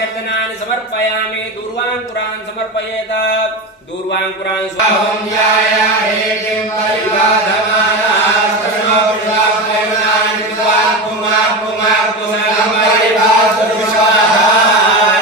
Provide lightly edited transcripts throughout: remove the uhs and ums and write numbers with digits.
व्यर्थनानि समर्पयामि दूर्वांकुरान् समर्पयेत दूर्वांकुरान् स्वाहं ध्यायामेतिं परिबाधमानास्तनो विश्वापयोनानि विद्वान् पुमान् पुमान् पुमानमरिबाधुविश्वाहा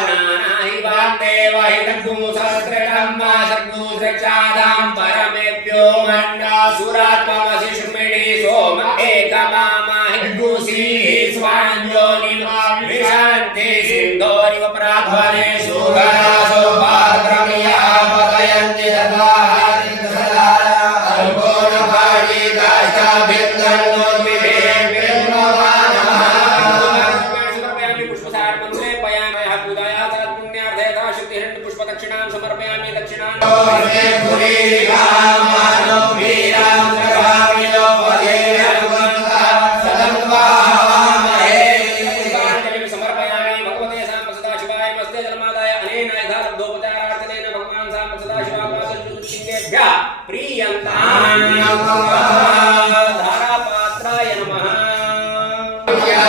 नानाहि वान्देव हितकुमुसस्त्रिणम्मा शक्नुसृक्षादां परमेभ्यो मण्डासुरात्ममसि शुमिणि सोम एकमामाहि गुसीः स्वाञ्जोनिमा विशान्ति सिन्धोरिव प्राध्वने सुगरासो पात्रमिया पतयन्ति ददाहारि सदारा अल्पोनभागी दाष्टाभिन्दन्नोद्विधे बिम्बवानः समर्पयामि पुष्पसारमन्त्रे पयामि पूजाया तत्पुण्यार्थे दाशक्तिहण्ड पुष्पदक्षिणां समर्पयामि दक्षिणां मे पुरीरिकामानो वीरां जगामिनो पदेरगुणा सदन्वामहे समर्पयामि भगवते साम्ब सदाशिवाय नमस्ते जन्मादाय अनेन यथा लब्धोपचारार्थनेन भगवान् साम्ब सदाशिवाय प्रियन्तां धारापात्राय नमः या